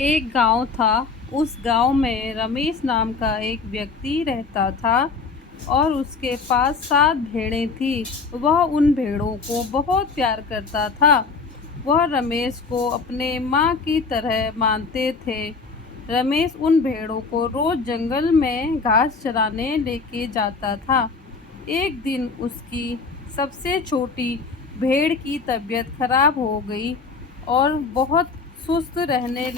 एक गांव था। उस गांव में रमेश नाम का एक व्यक्ति रहता था और उसके पास 7 भेड़ें थीं। वह उन भेड़ों को बहुत प्यार करता था। वह रमेश को अपने माँ की तरह मानते थे। रमेश उन भेड़ों को रोज जंगल में घास चराने लेके जाता था। एक दिन उसकी सबसे छोटी भेड़ की तबीयत खराब हो गई और बहुत सुस्त रहने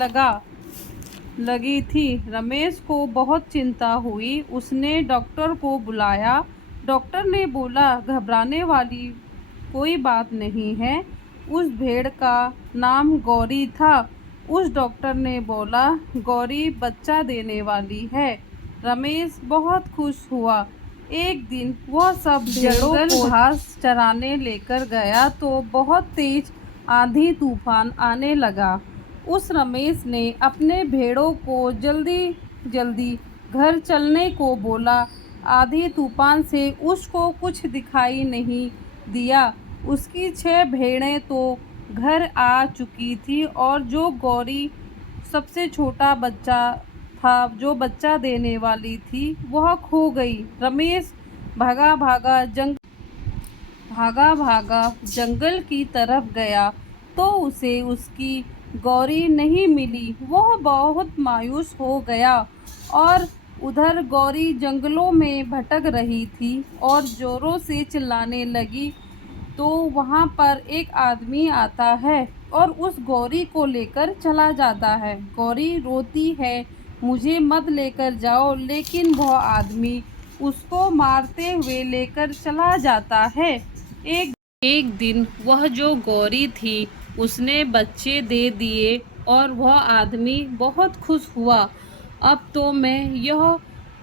लगी थी। रमेश को बहुत चिंता हुई। उसने डॉक्टर को बुलाया। डॉक्टर ने बोला, घबराने वाली कोई बात नहीं है। उस भेड़ का नाम गौरी था। उस डॉक्टर ने बोला, गौरी बच्चा देने वाली है। रमेश बहुत खुश हुआ। एक दिन वह सब भेड़ों को घास चराने लेकर गया तो बहुत तेज आंधी तूफान आने लगा। उस रमेश ने अपने भेड़ों को जल्दी जल्दी घर चलने को बोला। आंधी तूफान से उसको कुछ दिखाई नहीं दिया। उसकी 6 भेड़ें तो घर आ चुकी थी और जो गौरी सबसे छोटा बच्चा था, जो बच्चा देने वाली थी, वह खो गई। रमेश भागा भागा जंगल की तरफ गया तो उसे उसकी गौरी नहीं मिली। वह बहुत मायूस हो गया और उधर गौरी जंगलों में भटक रही थी और जोरों से चिल्लाने लगी। तो वहाँ पर एक आदमी आता है और उस गौरी को लेकर चला जाता है। गौरी रोती है, मुझे मत लेकर जाओ, लेकिन वह आदमी उसको मारते हुए लेकर चला जाता है। एक दिन वह जो गौरी थी उसने बच्चे दे दिए और वह आदमी बहुत खुश हुआ। अब तो मैं यह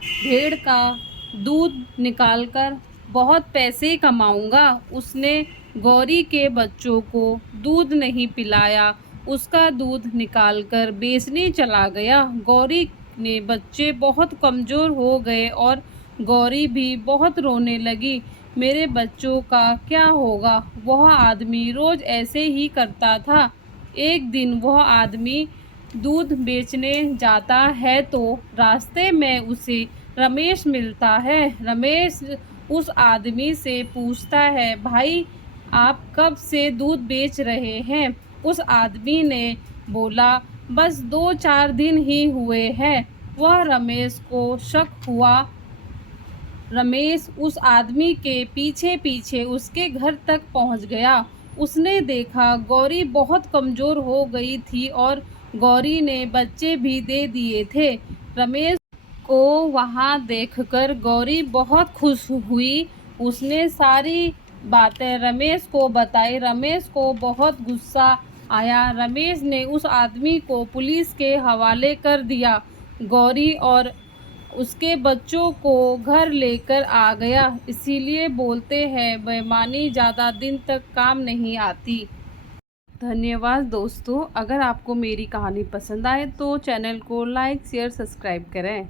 भेड़ का दूध निकालकर बहुत पैसे कमाऊंगा। उसने गौरी के बच्चों को दूध नहीं पिलाया, उसका दूध निकालकर बेचने चला गया। गौरी ने बच्चे बहुत कमज़ोर हो गए और गौरी भी बहुत रोने लगी। मेरे बच्चों का क्या होगा? वह आदमी रोज़ ऐसे ही करता था। एक दिन वह आदमी दूध बेचने जाता है तो रास्ते में उसे रमेश मिलता है। रमेश उस आदमी से पूछता है, भाई आप कब से दूध बेच रहे हैं? उस आदमी ने बोला, बस 2-4 दिन ही हुए हैं। वह रमेश को शक हुआ। रमेश उस आदमी के पीछे पीछे उसके घर तक पहुंच गया। उसने देखा गौरी बहुत कमज़ोर हो गई थी और गौरी ने बच्चे भी दे दिए थे। रमेश को वहां देखकर गौरी बहुत खुश हुई। उसने सारी बातें रमेश को बताई। रमेश को बहुत गुस्सा आया। रमेश ने उस आदमी को पुलिस के हवाले कर दिया। गौरी और उसके बच्चों को घर लेकर आ गया। इसीलिए बोलते हैं, बेईमानी ज़्यादा दिन तक काम नहीं आती। धन्यवाद दोस्तों। अगर आपको मेरी कहानी पसंद आए तो चैनल को लाइक, शेयर, सब्सक्राइब करें।